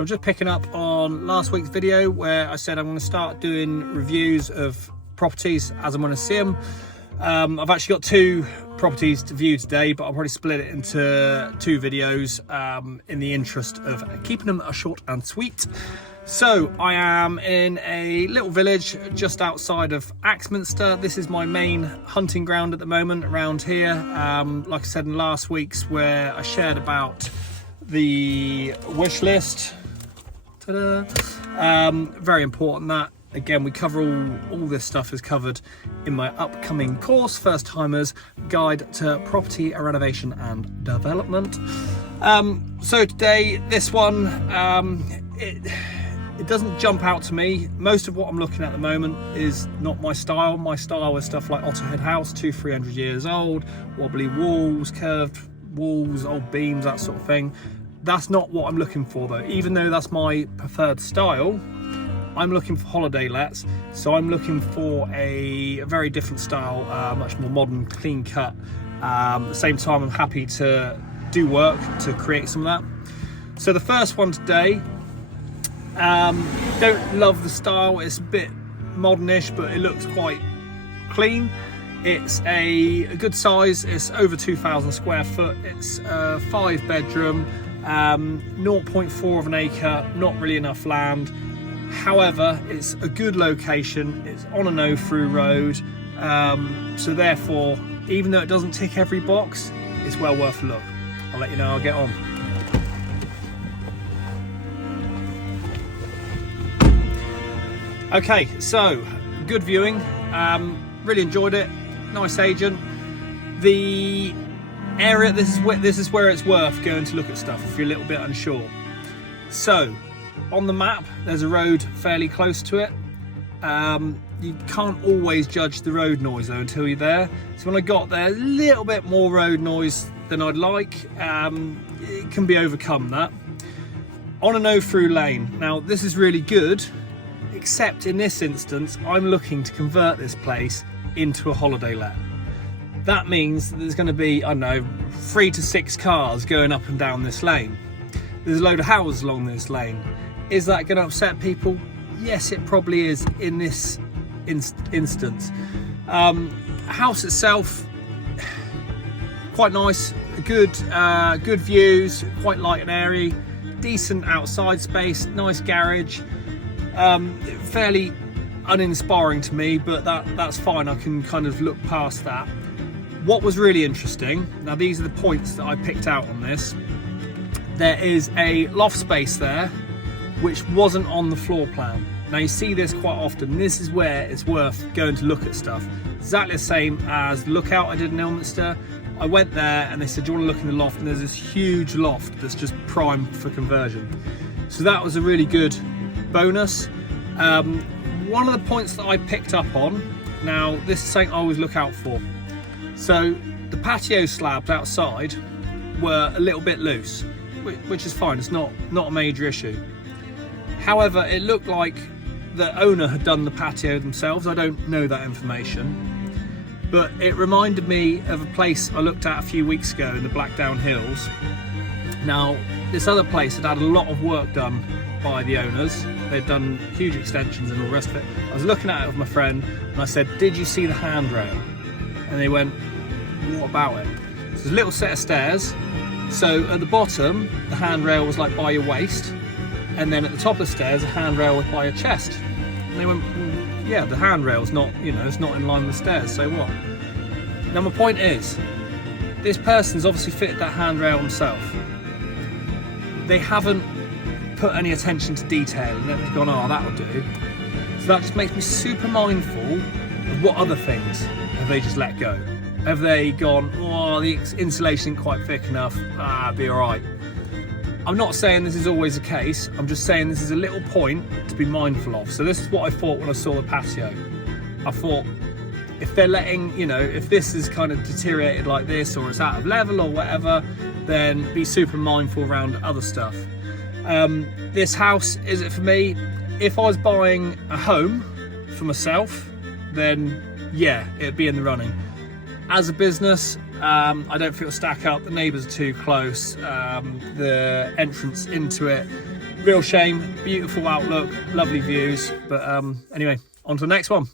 So I'm just picking up on last week's video where I said I'm going to start doing reviews of properties as I'm going to see them. I've actually got 2 properties to view today, but I'll probably split it into 2 videos in the interest of keeping them short and sweet. So I am in a little village just outside of Axminster. This is my main hunting ground at the moment around here. Like I said in last week's where I shared about the wish list. Ta-da! Very important that. Again, we cover all this stuff is covered in my upcoming course, First Timers Guide to Property Renovation and Development. So today, this one, it doesn't jump out to me. Most of what I'm looking at the moment is not my style. My style is stuff like Otterhead House, 200-300 years old, wobbly walls, curved walls, old beams, that sort of thing. That's not what I'm looking for though. Even though that's my preferred style, I'm looking for holiday lets, so I'm looking for a very different style, much more modern, clean cut. At the same time, I'm happy to do work to create some of that. So the first one today, don't love the style. It's a bit modernish, but it looks quite clean. It's a good size. It's over 2,000 square foot. It's a 5-bedroom, 0.4 of an acre, not really enough land. However, it's a good location. It's on a no-through road, so therefore, even though it doesn't tick every box, it's well worth a look. I'll let you know how I get on. Okay, so good viewing. Really enjoyed it. Nice agent. The area. This is where it's worth going to look at stuff if you're a little bit unsure. So, on the map, there's a road fairly close to it. You can't always judge the road noise though until you're there. So when I got there, a little bit more road noise than I'd like. It can be overcome that. On a no-through lane. Now this is really good, except in this instance, I'm looking to convert this place into a holiday let. That means that there's going to be, I don't know, 3 to 6 cars going up and down this lane. There's a load of houses along this lane. Is that going to upset people? Yes, it probably is in this instance. House itself, quite nice, good views, quite light and airy, decent outside space, nice garage. Fairly uninspiring to me, but that's fine. I can kind of look past that. What was really interesting, now these are the points that I picked out on this. There is a loft space there which wasn't on the floor plan. Now you see this quite often. This is where it's worth going to look at stuff. Exactly the same as the lookout I did in Bannister. I went there and they said, do you want to look in the loft? And there's this huge loft that's just prime for conversion. So that was a really good bonus. One of the points that I picked up on, now this is something I always look out for. So the patio slabs outside were a little bit loose, which is fine. It's not a major issue. However, it looked like the owner had done the patio themselves. I don't know that information, but it reminded me of a place I looked at a few weeks ago in the Blackdown Hills. Now, this other place had had a lot of work done by the owners. They'd done huge extensions and all the rest of it. I was looking at it with my friend and I said, did you see the handrail? And they went, what about it? So there's a little set of stairs. So at the bottom, the handrail was like by your waist. And then at the top of the stairs, a handrail was by your chest. And they went, well, yeah, the handrail's not, it's not in line with the stairs, so what? Now my point is, this person's obviously fitted that handrail himself. They haven't put any attention to detail and they've gone, oh, that'll do. So that just makes me super mindful of what other things have they just let go. Have they gone, oh, the insulation isn't quite thick enough, it'll be all right. I'm not saying this is always the case. I'm just saying this is a little point to be mindful of. So this is what I thought when I saw the patio. I thought, if they're letting, if this is kind of deteriorated like this or it's out of level or whatever, then be super mindful around other stuff. This house, is it for me? If I was buying a home for myself, then yeah, it'd be in the running. As a business, I don't think it'll stack up. The neighbours are too close. The entrance into it real shame. Beautiful outlook, lovely views. But anyway, on to the next one.